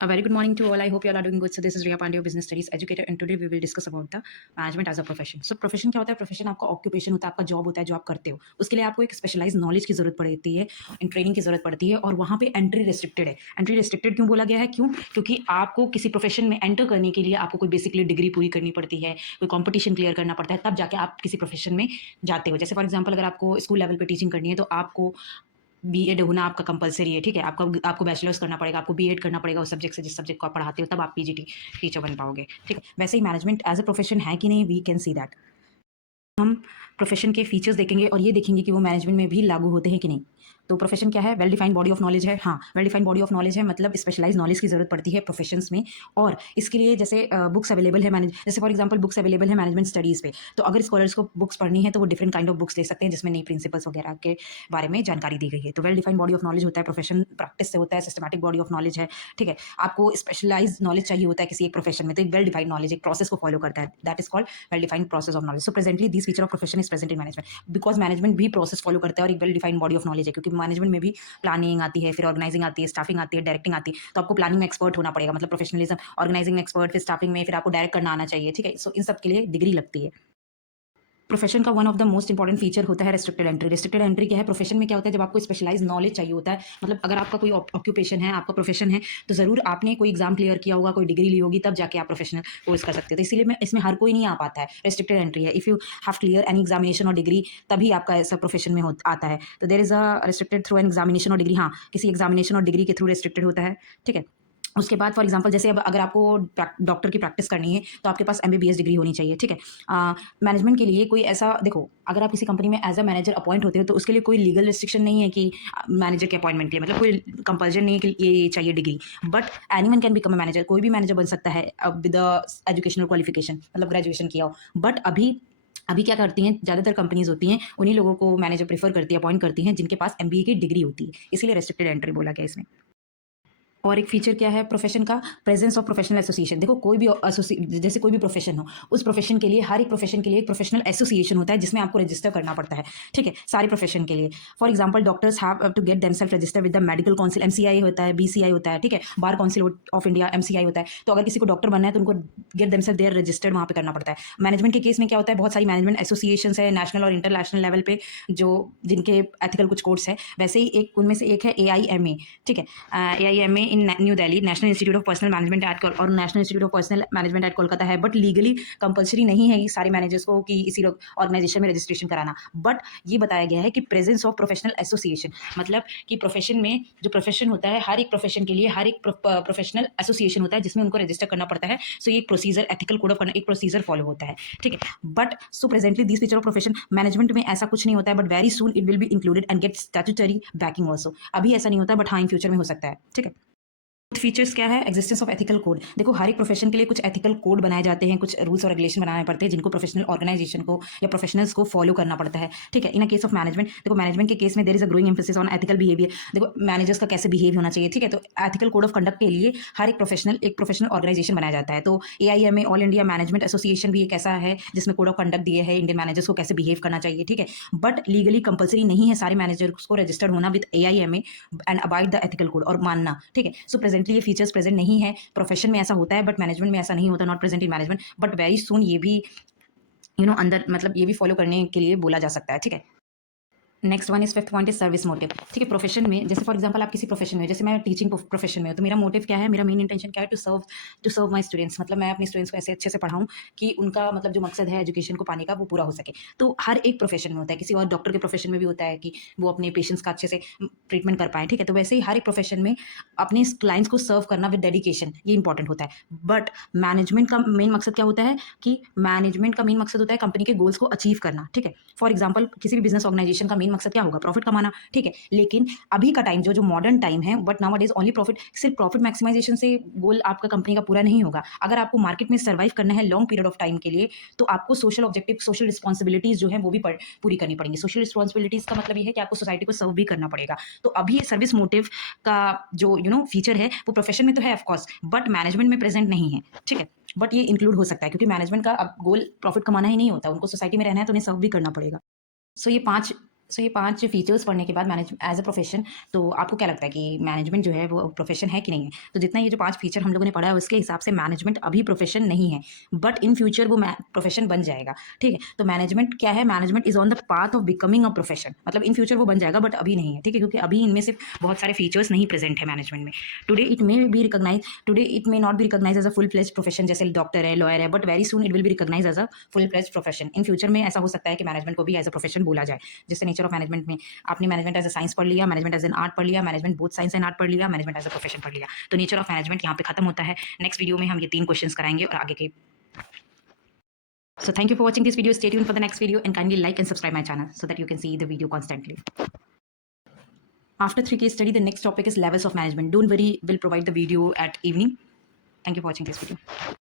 A very good morning to all. I hope you all are doing good. So this is Riya Pandey, Business Studies educator, and today we will discuss about the management as a profession. So profession क्या होता है? Profession आपका occupation होता है, आपका job होता है जो आप करते हो. उसके लिए आपको एक स्पेशलाइज नॉलेज की जरूरत पड़ती है, इन ट्रेनिंग की जरूरत पड़ती है, और वहाँ पे एंट्री रिस्ट्रिक्टेड है. एंट्री रिस्ट्रिक्टेड क्यों बोला गया है? क्यों? क्योंकि आपको किसी प्रोफेशन में एंटर करने के लिए आपको कोई बेसिकली डिग्री पूरी करनी पड़ती है, कोई कॉम्पिटिशन क्लियर करना पड़ता है, तब जाके आप किसी प्रोफेशन में जाते हो. जैसे फॉर एग्जाम्पल अगर आपको स्कूल लेवल पे टीचिंग करनी है तो आपको बीएड होना आपका कंपलसरी है, ठीक है? आपको आपको बैचलर्स करना पड़ेगा, आपको बीएड करना पड़ेगा उस सब्जेक्ट से जिस सब्जेक्ट को आप पढ़ाते हो, तब आप पीजीटी टीचर बन पाओगे, ठीक है? वैसे ही मैनेजमेंट एज अ प्रोफेशन है कि नहीं, वी कैन सी दैट. हम प्रोफेशन के फीचर्स देखेंगे और ये देखेंगे कि वो मैनेजमेंट में भी लागू होते हैं कि नहीं. तो प्रोफेशन क्या है? Well defined body of knowledge है. हाँ, well defined body of knowledge है, मतलब स्पेशलाइज नॉलेज की जरूरत पड़ती है प्रोफेशंस में. और इसके लिए जैसे बुक्स अवेलेबल है मैनेज, जैसे फॉर एग्जांपल बुक्स अवेलेबल है मैनेजमेंट स्टडीज़ पे. तो अगर स्कॉलर्स को बुक्स पढ़नी है तो वो डिफरेंट काइंड ऑफ बुक्स ले सकते हैं जिसमें नई प्रिंसिपल्स वगैरह के बारे में जानकारी दी गई है. तो well defined body of knowledge होता है प्रोफेशन, प्रैक्टिस से होता है, सिस्टमैटिक बॉडी ऑफ नॉलेज है, ठीक है? आपको स्पेशलाइज नॉलेज चाहिए होता है किसी एक प्रोफेशन में, तो एक वेल डिफाइंड नॉलेज एक प्रोसेस को फॉलो करता है, that is called well defined process of knowledge. So presently this feature of profession is present in management because management भी प्रोसेस फॉलो करता है और एक well defined body of knowledge है, क्योंकि मैनेजमेंट में भी प्लानिंग आती है, फिर ऑर्गेनाइजिंग आती है, स्टाफिंग आती है, डायरेक्टिंग आती है. तो आपको प्लानिंग में एक्सपर्ट होना पड़ेगा, मतलब प्रोफेशनलिज्म, ऑर्गेनाइजिंग में एक्सपर्ट, फिर स्टाफिंग में, फिर आपको डायरेक्ट करना आना चाहिए, ठीक है? सो इन सब के लिए डिग्री लगती है. प्रोफेशन का one of the most important feature होता है रेस्ट्रिक्टेड एंट्री. रेस्ट्रिक्टेड एंट्री क्या है? प्रोफेशन में क्या होता है, जब आपको स्पेशलाइज नॉलेज चाहिए होता है, मतलब अगर आपका कोई ऑक्यूपेशन है, आपका प्रोफेशन है, तो जरूर आपने कोई एग्जाम क्लियर किया होगा, कोई डिग्री ली होगी, तब जाके आप प्रोफेशनल कोर्स कर सकते हो. तो इसीलिए मैं इसमें हर कोई नहीं आ पाता है. रेस्ट्रिक्टेड एंट्री है. If you have clear any examination और डिग्री, तभी आपका ऐसा प्रोफेशन में आता है. तो there is a restricted through an examination और डिग्री. हाँ, किसी एग्जामिनेशन और डिग्री के थ्रू रेस्ट्रिक्टेड होता है, ठीक है? उसके बाद फॉर एग्जांपल जैसे अब अगर आपको डॉक्टर की प्रैक्टिस करनी है तो आपके पास एमबीबीएस डिग्री होनी चाहिए, ठीक है? मैनेजमेंट के लिए कोई ऐसा देखो, अगर आप किसी कंपनी में एज अ मैनेजर अपॉइंट होते हो तो उसके लिए कोई लीगल रिस्ट्रिक्शन नहीं है कि मैनेजर के अपॉइंटमेंट के लिए, मतलब कोई कंपल्जन नहीं है कि ये चाहिए degree. But anyone can become a manager. कोई भी मैनेजर बन सकता है विद एजुकेशनल क्वालिफिकेशन, मतलब ग्रेजुएशन किया हो. बट अभी अभी क्या करती हैं, ज़्यादातर कंपनीज होती हैं, उन्हीं लोगों को मैनेजर प्रेफर करती है, अपॉइंट करती हैं जिनके पास एमबीए की डिग्री होती है. इसीलिए रेस्ट्रिक्टेड एंट्री बोला गया इसमें. और एक फीचर क्या है प्रोफेशन का? Presence of professional association. देखो कोई भी जैसे कोई भी प्रोफेशन हो, उस प्रोफेशन के लिए, हर एक प्रोफेशन के लिए एक प्रोफेशनल एसोसिएशन होता है जिसमें आपको रजिस्टर करना पड़ता है, ठीक है? सारे प्रोफेशन के लिए. For example doctors have to get themselves register with the medical council. MCI होता है, बीसीआई होता है, ठीक है? Bar council of India, MCI होता है. तो अगर किसी को डॉक्टर बनना है तो उनको गेट देमसेल्फ देयर रजिस्टर्ड वहाँ पे करना पड़ता है. मैनेजमेंट के केस में क्या होता है, बहुत सारी मैनेजमेंट एसोसिएशन है नेशनल और इंटरनेशनल लेवल पे, जो जिनके एथिकल कुछ कोड्स है. वैसे ही एक उनमें से एक है AIMA, ठीक है? AIMA in New Delhi, national institute of personal management at और national institute of personal management at Kolkata है. बट लीगली कंपलसरी नहीं है सारे मैनेजर्स को कि इसी ऑर्गेनाइजेशन में रजिस्ट्रेशन कराना. बट ये बताया गया है कि प्रेजेंस ऑफ प्रोफेशनल एसोसिएशन, मतलब कि प्रोफेशन में जो प्रोफेशन होता है, हर एक प्रोफेशन के लिए हर एक प्रोफेशनल एसोसिएशन होता है जिसमें उनको रजिस्टर करना पड़ता है. सो ये एक प्रोसीजर, एथिकल कोड ऑफ एक प्रोसीजर फॉलो होता है, ठीक है? But so presently this feature of profession management में ऐसा कुछ नहीं होता है, but very soon it will be included and get statutory backing also. अभी ऐसा नहीं होता, बट हाँ इन फ्यूचर में हो सकता है, ठीक है? फीचर्स क्या है? Existence of ethical code. देखो हर एक प्रोफेशन के लिए कुछ एथिकल कोड बनाए जाते हैं, कुछ रूल्स और रेगुलेशन बनाने पड़ते हैं जिनको प्रोफेशनल ऑर्गेनाइजेशन को या प्रोफेशनल्स को फॉलो करना पड़ता है, ठीक है? In a case of management, देखो मैनेजमेंट के केस में there is a growing emphasis on ethical behaviour. देखो मैनेजर्स का कैसे बिहेव होना चाहिए, ठीक है? तो एथिकल कोड ऑफ कंडक्ट के लिए हर एक प्रोफेशनल ऑर्गेनाइजेशन बनाया जाता है. तो AIMA, all India management association भी एक ऐसा है जिसमें कोड ऑफ कंडक्ट दिए है इंडियन मैनेजर्स को कैसे बिहेव करना चाहिए, ठीक है? बट लीगली कंपलसरी नहीं है सारे मैनेजर्स को रजिस्टर्ड होना with AIMA and abide the ethical code और मानना, ठीक है? सो प्रेजेंटली ये फीचर्स प्रेजेंट नहीं है. प्रोफेशन में ऐसा होता है बट मैनेजमेंट में ऐसा नहीं होता, not present in management. But very सून ये भी अंदर, मतलब ये भी फॉलो करने के लिए बोला जा सकता है, ठीक है? Next one is fifth point is service motive. ठीक है, प्रोफेशन में जैसे फॉर एग्जांपल आप किसी प्रोफेशन में, जैसे मैं टीचिंग प्रोफेशन में हूँ, तो मेरा मोटिव क्या है, मेरा मेन इंटेंशन क्या है? To serve my students. मतलब मैं अपने स्टूडेंट्स को ऐसे अच्छे से पढ़ाऊँ कि उनका मतलब जो मकसद है एजुकेशन को पाने का वो पूरा हो सके. तो हर एक प्रोफेशन में होता है, किसी और डॉक्टर के प्रोफेशन में भी होता है कि वो अपने पेशेंट्स का अच्छे से ट्रीटमेंट कर पाए, ठीक है? तो वैसे ही हर एक प्रोफेशन में अपने क्लाइंट्स को सर्व करना विद डेडिकेशन, ये इंपॉर्टेंट होता है. बट मैनेजमेंट का मेन मकसद क्या होता है कि मैनेजमेंट का मेन मकसद होता है कंपनी के गोल्स को अचीव करना, ठीक है? फॉर एग्जाम्पल किसी भी बिजनेस ऑर्गेनाइजेशन का मेन मकसद क्या होगा? प्रॉफिट कमाना, ठीक है? लेकिन अभी का टाइम जो मॉडर्न टाइम है, but now days only profit, सिर्फ प्रॉफिट मैक्सिमाइजेशन से गोल आपका कंपनी का पूरा नहीं होगा. अगर आपको मार्केट में सर्वाइव करना है लॉन्ग पीरियड ऑफ टाइम के लिए, तो आपको सोशल ऑब्जेक्टिव, सोशल रिस्पॉन्सिबिलिटीज जो है वो भी पूरी करनी पड़ेंगी. सोशल रिस्पॉन्सिबिलिटीज का मतलब ये है कि आपको सोसाइटी को सर्व भी करना पड़ेगा. तो अभी सर्विस मोटिव का जो फीचर है वो प्रोफेशन में तो है ऑफकोर्स, बट मैनेजमेंट में प्रेजेंट नहीं है, ठीक है? बट ये इंक्लूड हो सकता है क्योंकि मैनेजमेंट का अब गोल प्रॉफिट कमाना ही नहीं होता, उनको सोसाइटी में रहना है तो उन्हें सर्व भी करना पड़ेगा. सो ये 5 सो ये 5 फीचर्स पढ़ने के बाद मैनेज एज अ प्रोफेशन, तो आपको क्या लगता है कि मैनेजमेंट जो है वो प्रोफेशन है कि नहीं है? तो जितना ये जो 5 फीचर हम लोगों ने पढ़ा है उसके हिसाब से मैनेजमेंट अभी प्रोफेशन नहीं है, बट इन फ्यूचर वो प्रोफेशन बन जाएगा। ठीक है, तो मैनेजमेंट क्या है? Management is on the path of becoming a profession, मतलब इन फ्यूचर वो बन जाएगा बट अभी नहीं है। ठीक है, क्योंकि अभी इनमें से बहुत सारे फीचर्स नहीं प्रेजेंट है मैनेजमेंट में। Today it may not be recognize as a full fledge profession, जैसे डॉक्टर है, लॉयर है, but very soon it will be recognize as a full fledge profession. In future में ऐसा हो सकता है कि मैनेजमेंट को भी एज अ प्रोफेशन बोला जाए। जैसे नेचर ऑफ मैनेजमेंट में आपने मैनेजमेंट एज अ साइंस पढ़ लिया, मैनेजमेंट एज एन आर्ट पढ़ लिया, management both science and art पढ़ लिया, मैनेजमेंट एज अ प्रोफेशन पढ़ लिया। तो नेचर ऑफ मैनेजमेंट यहाँ पे खत्म होता है। नेक्स्ट वीडियो में हम ये 3 क्वेश्चंस कराएंगे और आगे के। So thank you for watching this video. Stay tuned for the next video and kindly like and subscribe my channel so that you can see the video constantly. After 3 case study, the next topic is levels of management. Don't worry, we'll provide the video at evening. Thank you for watching this video.